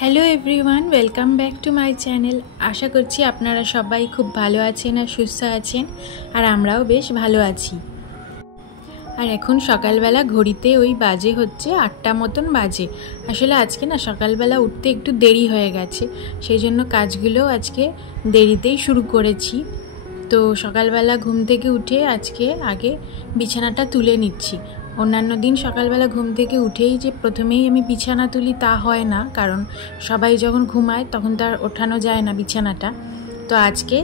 Hello everyone, welcome back to my channel. আশা করছি আপনারা সবাই খুব ভালো আছেন আর সুস্থ আছেন, আর আমরাও বেশ ভালো আছি। আর এখন সকালবেলা ঘড়িতে ওই বাজে হচ্ছে 8টা মতন বাজে। আসলে আজকে না সকালবেলা উঠতে একটু দেরি হয়ে গেছে, সেই জন্য কাজগুলো আজকে দেরিতেই শুরু করেছি। তো সকালবেলা ঘুম থেকে উঠে আজকে আগে বিছানাটা তুলে নিচ্ছি। অন্যান্য দিন সকালবেলা ঘুম থেকে উঠেই যে প্রথমেই আমি বিছানা তুলি তা হয় না, কারণ সবাই যখন ঘুমায় তখন তো আর ওঠানো যায় না বিছানাটা। তো আজকে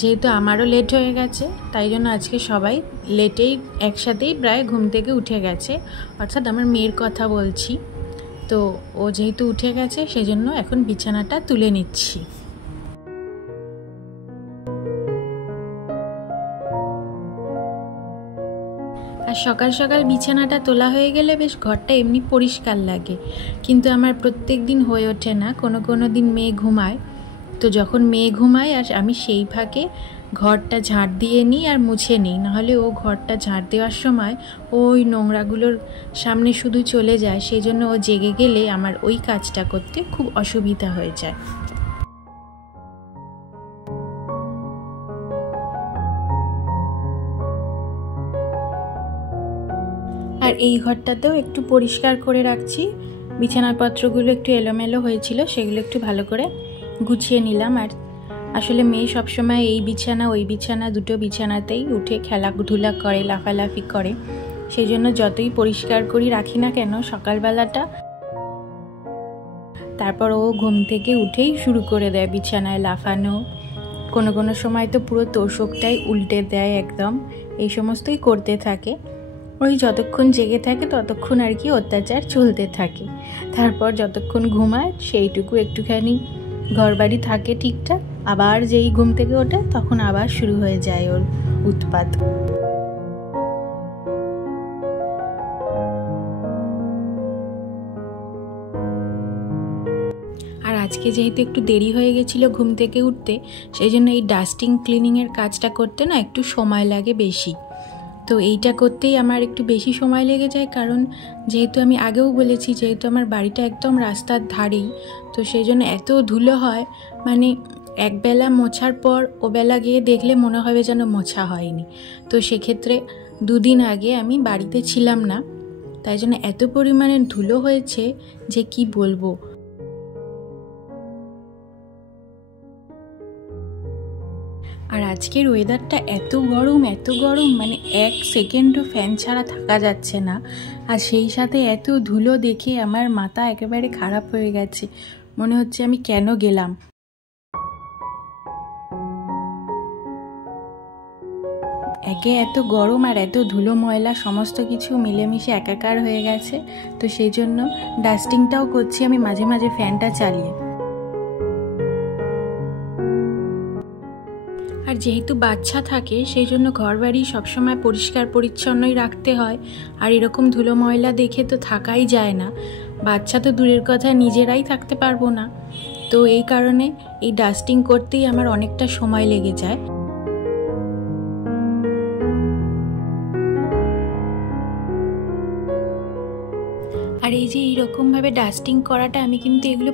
যেহেতু আমারও লেট হয়ে গেছে, তাই জন্য আজকে সবাই লেটেই একসাথেই প্রায় ঘুম থেকে উঠে গেছে, অর্থাৎ আমার মেয়ের কথা বলছি। তো ও যেহেতু উঠে গেছে সেজন্য এখন বিছানাটা তুলে নিচ্ছি। আর সকাল সকাল বিছানাটা তোলা হয়ে গেলে বেশ ঘরটা এমনি পরিষ্কার লাগে, কিন্তু আমার প্রত্যেক দিন হয়ে ওঠে না। কোনো দিন মেয়ে ঘুমায়, তো যখন মেয়ে ঘুমায় আর আমি সেই ফাঁকে ঘরটা ঝাড় দিয়ে নিই আর মুছে নিই, নাহলে ও ঘরটা ঝাড় দেওয়ার সময় ওই নোংরাগুলোর সামনে শুধু চলে যায়, সেই জন্য ও জেগে গেলে আমার ওই কাজটা করতে খুব অসুবিধা হয়ে যায়। আর এই ঘরটাতেও একটু পরিষ্কার করে রাখছি। বিছানাপত্রগুলো একটু এলোমেলো হয়েছিল, সেগুলো একটু ভালো করে গুছিয়ে নিলাম। আর আসলে মেয়ে সবসময় এই বিছানা ওই বিছানা দুটো বিছানাতেই উঠে খেলাধুলা করে, লাফালাফি করে, সেই জন্য যতই পরিষ্কার করি রাখি না কেন সকালবেলাটা, তারপর ও ঘুম থেকে উঠেই শুরু করে দেয় বিছানায় লাফানো। কোনো সময় তো পুরো তোষকটাই উল্টে দেয় একদম। এই সমস্তই করতে থাকে। ওই যতক্ষণ জেগে থাকে ততক্ষণ আর কি অত্যাচার চলতে থাকে। তারপর যতক্ষণ ঘুমায় সেইটুকু একটুখানি ঘরবাড়ি থাকে ঠিকঠাক, আবার যেই ঘুম থেকে ওঠে তখন আবার শুরু হয়ে যায় ওর উৎপাত। আর আজকে যেহেতু একটু দেরি হয়ে গেছিলো ঘুম থেকে উঠতে, সেই জন্য এই ডাস্টিং ক্লিনিংয়ের কাজটা করতে না একটু সময় লাগে বেশি। তো এইটা করতেই আমার একটু বেশি সময় লেগে যায়, কারণ যেহেতু আমি আগেও বলেছি যেহেতু আমার বাড়িটা একদম রাস্তার ধারেই, তো সেই জন্য এত ধুলো হয়, মানে একবেলা মোছার পর ওবেলা গিয়ে দেখলে মনে হবে যেন মোছা হয়নি। তো সেক্ষেত্রে 2 দিন আগে আমি বাড়িতে ছিলাম না, তাই জন্য এত পরিমাণে ধুলো হয়েছে যে কি বলবো। আর আজকের ওয়েদারটা এত গরম, মানে 1 সেকেন্ডও ফ্যান ছাড়া থাকা যাচ্ছে না। আর সেই সাথে এত ধুলো দেখে আমার মাথা একেবারে খারাপ হয়ে গেছে, মনে হচ্ছে আমি কেন গেলাম। একে এত গরম আর এত ধুলো ময়লা সমস্ত কিছু মিলেমিশে একাকার হয়ে গেছে। তো সেই জন্য ডাস্টিংটাও করছি আমি মাঝে মাঝে ফ্যানটা চালিয়ে। আর যেহেতু বাচ্চা থাকে সেই জন্য ঘরবাড়ি সবসময় পরিষ্কার পরিচ্ছন্নই রাখতে হয়, আর এরকম ধুলো ময়লা দেখে তো থাকাই যায় না। বাচ্চা তো দূরের কথা, নিজেরাই থাকতে পারবো না। তো এই কারণে এই ডাস্টিং করতেই আমার অনেকটা সময় লেগে যায়। আর এই যে এইরকমভাবে ডাস্টিং করাটা আমি কিন্তু এগুলো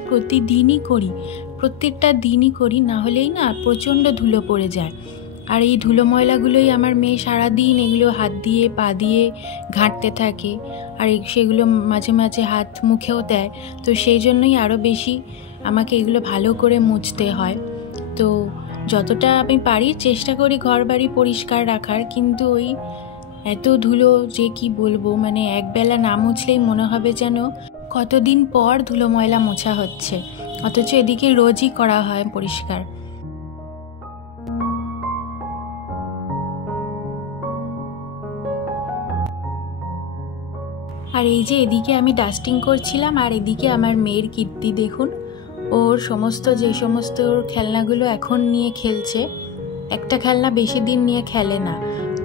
প্রত্যেকটা দিনই করি, না হলেই না প্রচণ্ড ধুলো পড়ে যায়। আর এই ধুলো ময়লাগুলোই আমার মেয়ে সারাদিন এগুলো হাত দিয়ে পা দিয়ে ঘাঁটতে থাকে, আর সেগুলো মাঝে মাঝে হাত মুখেও দেয়। তো সেই জন্যই আরও বেশি আমাকে এগুলো ভালো করে মুছতে হয়। তো যতটা আমি পারি চেষ্টা করি ঘর বাড়ি পরিষ্কার রাখার, কিন্তু ওই এত ধুলো যে কি বলবো, মানে একবেলা না মুছলেই মনে হবে যেন কতদিন পর ধুলো ময়লা মোছা হচ্ছে, অথচ এদিকে রোজই করা হয় পরিষ্কার। আর এই যে এদিকে আমি ডাস্টিং করছিলাম, আর এদিকে আমার মেয়ের কীর্তি দেখুন। ওর যে সমস্ত খেলনাগুলো এখন নিয়ে খেলছে, একটা খেলনা বেশি দিন নিয়ে খেলে না,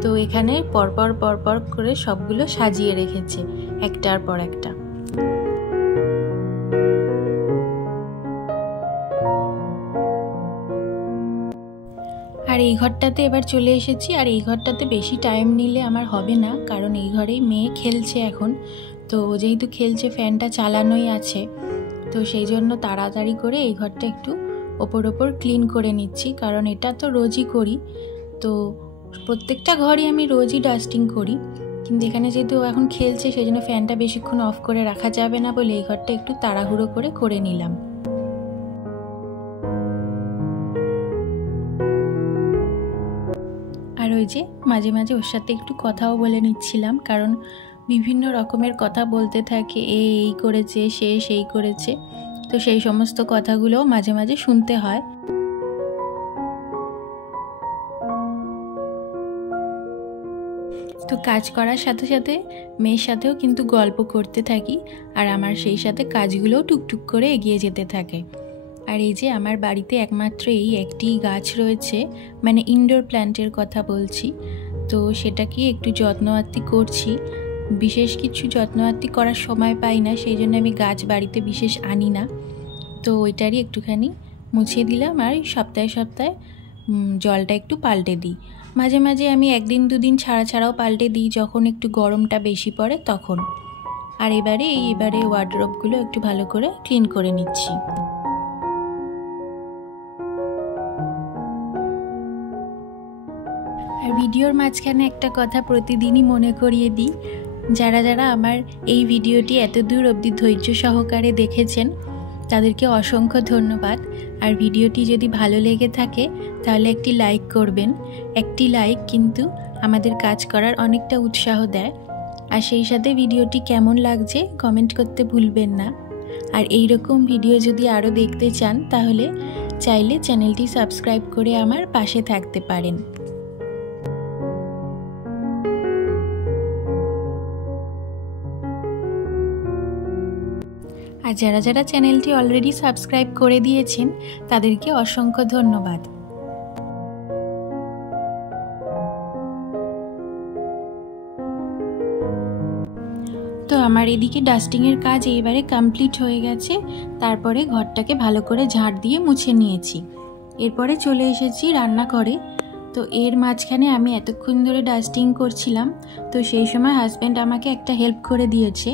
তো এখানে পরপর করে সবগুলো সাজিয়ে রেখেছে একটার পর একটা। আর এই ঘরটাতে এবার চলে এসেছি। আর এই ঘরটাতে বেশি টাইম নিলে আমার হবে না, কারণ এই ঘরেই মেয়ে খেলছে এখন। তো যেহেতু খেলছে ফ্যানটা চালানোই আছে, তো সেই জন্য তাড়াতাড়ি করে এই ঘরটা একটু ওপর ক্লিন করে নিচ্ছি, কারণ এটা তো রোজই করি। তো প্রত্যেকটা ঘরই আমি রোজই ডাস্টিং করি, কিন্তু এখানে যেহেতু এখন খেলছে সেই জন্য ফ্যানটা বেশিক্ষণ অফ করে রাখা যাবে না বলে এই ঘরটা একটু তাড়াহুড়ো করে নিলাম। আর ওই যে মাঝে মাঝে ওর সাথে একটু কথাও বলে নিচ্ছিলাম, কারণ বিভিন্ন রকমের কথা বলতে থাকে, এই করেছে, সে সেই করেছে, তো সেই সমস্ত কথাগুলোও মাঝে মাঝে শুনতে হয়। তো কাজ করার সাথে সাথে মেয়ের সাথেও কিন্তু গল্প করতে থাকি, আর আমার সেই সাথে কাজগুলোও টুকটুক করে এগিয়ে যেতে থাকে। আর এই যে আমার বাড়িতে একমাত্র এই একটি গাছ রয়েছে, মানে ইনডোর প্ল্যান্টের কথা বলছি, তো সেটাকে একটু যত্ন আত্তি করছি। বিশেষ কিছু যত্ন আত্তি করার সময় পাই না, সেই জন্য আমি গাছ বাড়িতে বিশেষ আনি না। তো ওইটারই একটুখানি মুছে দিলাম, আর সপ্তাহে সপ্তাহে জলটা একটু পাল্টে দিই। মাঝে মাঝে আমি একদিন দুদিন ছাড়াও পাল্টে দিই, যখন একটু গরমটা বেশি পড়ে তখন। আর এবারে ওয়ার্ডরোবগুলো একটু ভালো করে ক্লিন করে নিচ্ছি। আর ভিডিওর মাঝখানে একটা কথা প্রতিদিনই মনে করিয়ে দিই, যারা যারা আমার এই ভিডিওটি এত দূর অবধি ধৈর্য সহকারে দেখেছেন তাদেরকে অসংখ্য ধন্যবাদ। আর ভিডিওটি যদি ভালো লেগে থাকে তাহলে একটি লাইক করবেন। একটি লাইক কিন্তু আমাদের কাজ করার অনেকটা উৎসাহ দেয়। আর সেই সাথে ভিডিওটি কেমন লাগছে কমেন্ট করতে ভুলবেন না। আর এই রকম ভিডিও যদি আরও দেখতে চান তাহলে চাইলে চ্যানেলটি সাবস্ক্রাইব করে আমার পাশে থাকতে পারেন। আর যারা যারা চ্যানেলটি অলরেডি সাবস্ক্রাইব করে দিয়েছেন তাদেরকে অসংখ্য ধন্যবাদ। তো আমার এদিকে ডাস্টিংয়ের কাজ এইবারে কমপ্লিট হয়ে গেছে। তারপরে ঘরটাকে ভালো করে ঝাড় দিয়ে মুছে নিয়েছি। এরপরে চলে এসেছি রান্নাঘরে। তো এর মাঝখানে আমি এতক্ষণ ধরে ডাস্টিং করছিলাম, তো সেই সময় হাজব্যান্ড আমাকে একটা হেল্প করে দিয়েছে।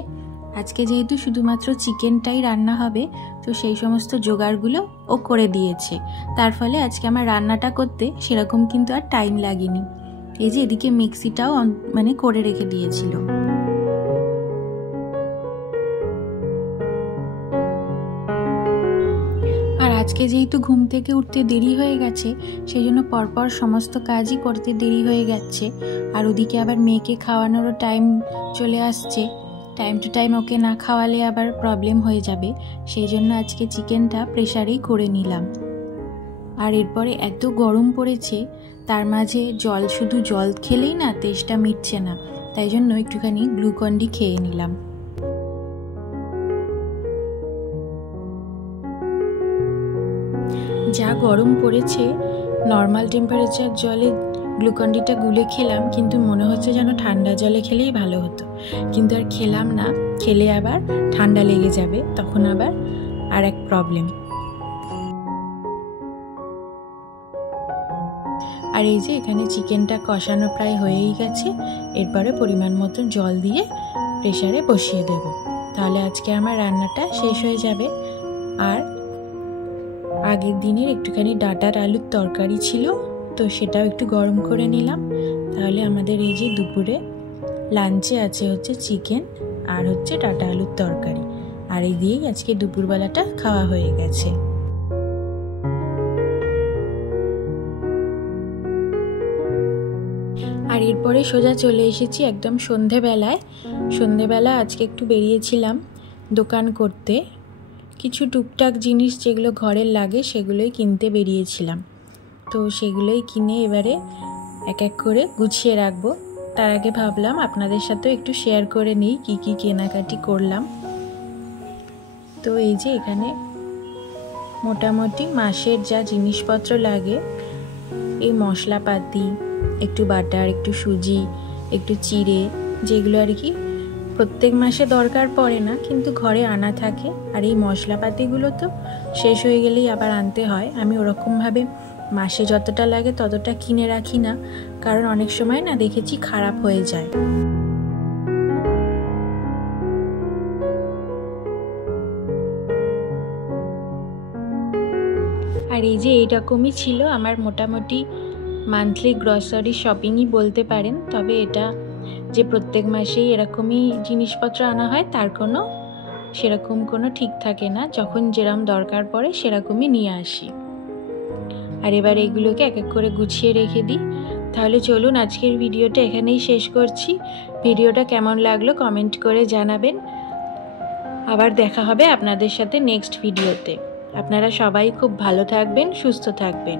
আজকে যেহেতু শুধুমাত্র চিকেনটাই রান্না হবে, তো সেই সমস্ত জোগাড়গুলো ও করে দিয়েছে। তার ফলে আজকে আমার রান্নাটা করতে সেরকম কিন্তু আর টাইম লাগেনি। এই যে এদিকে মিক্সিটাও মানে করে রেখে দিয়েছিল। আর আজকে যেহেতু ঘুম থেকে উঠতে দেরি হয়ে গেছে, সেই জন্য পরপর সমস্ত কাজই করতে দেরি হয়ে যাচ্ছে। আর ওদিকে আবার মেয়েকে খাওয়ানোরও টাইম চলে আসছে। টাইম টু টাইম ওকে না খাওয়ালে আবার প্রবলেম হয়ে যাবে, সেই জন্য আজকে চিকেনটা প্রেসারেই করে নিলাম। আর এরপরে এত গরম পড়েছে, তার মাঝে শুধু জল খেলেই না তেষ্টা মিটছে না, তাই জন্য একটুখানি গ্লুকন-ডি খেয়ে নিলাম। যা গরম পড়েছে, নর্মাল টেম্পারেচার জলে গ্লুকন-ডিটা গুলে খেলাম, কিন্তু মনে হচ্ছে যেন ঠান্ডা জলে খেলেই ভালো হতো। কিন্তু আর খেলাম না, খেলে আবার ঠান্ডা লেগে যাবে, তখন আবার আর এক প্রবলেম। আর এই যে এখানে চিকেনটা কষানো প্রায় হয়েই গেছে। এরপরে পরিমাণ মতো জল দিয়ে প্রেসারে বসিয়ে দেব, তাহলে আজকে আমার রান্নাটা শেষ হয়ে যাবে। আর আগের দিনের একটুখানি ডাঁটার আলুর তরকারি ছিল, তো সেটাও একটু গরম করে নিলাম। তাহলে আমাদের এই যে দুপুরে লাঞ্চে আছে হচ্ছে চিকেন আর হচ্ছে ডাঁটা আলুর তরকারি, আর এই দিয়েই আজকে দুপুরবেলাটা খাওয়া হয়ে গেছে। আর এরপরে সোজা চলে এসেছি একদম সন্ধেবেলা আজকে একটু বেরিয়েছিলাম দোকান করতে। কিছু টুকটাক জিনিস যেগুলো ঘরের লাগে সেগুলোই কিনতে বেরিয়েছিলাম। তো সেগুলোই কিনে এবারে এক এক করে গুছিয়ে রাখবো। তার আগে ভাবলাম আপনাদের সাথেও একটু শেয়ার করে নিই কী কী কেনাকাটি করলাম। তো এই যে এখানে মোটামুটি মাসের যা জিনিসপত্র লাগে, এই মশলাপাতি, একটু বাটার, একটু সুজি, একটু চিড়ে, যেগুলো আর কি প্রত্যেক মাসে দরকার পড়ে না কিন্তু ঘরে আনা থাকে। আর এই মশলাপাতিগুলো তো শেষ হয়ে গেলেই আবার আনতে হয়। আমি ওরকমভাবে মাসে যতটা লাগে ততটা কিনে রাখি না, কারণ অনেক সময় না দেখেছি খারাপ হয়ে যায়। আর এই যে এইরকমই ছিল আমার মোটামুটি মান্থলি গ্রসারি শপিংই বলতে পারেন। তবে এটা যে প্রত্যেক মাসেই এরকমই জিনিসপত্র আনা হয় তার সেরকম কোনো ঠিক থাকে না, যখন যেরকম দরকার পড়ে সেরকমই নিয়ে আসি। আর এবার এগুলোকে এক এক করে গুছিয়ে রেখে দিই। তাহলে চলুন আজকের ভিডিওটা এখানেই শেষ করছি। ভিডিওটা কেমন লাগলো কমেন্ট করে জানাবেন। আবার দেখা হবে আপনাদের সাথে নেক্সট ভিডিওতে। আপনারা সবাই খুব ভালো থাকবেন, সুস্থ থাকবেন।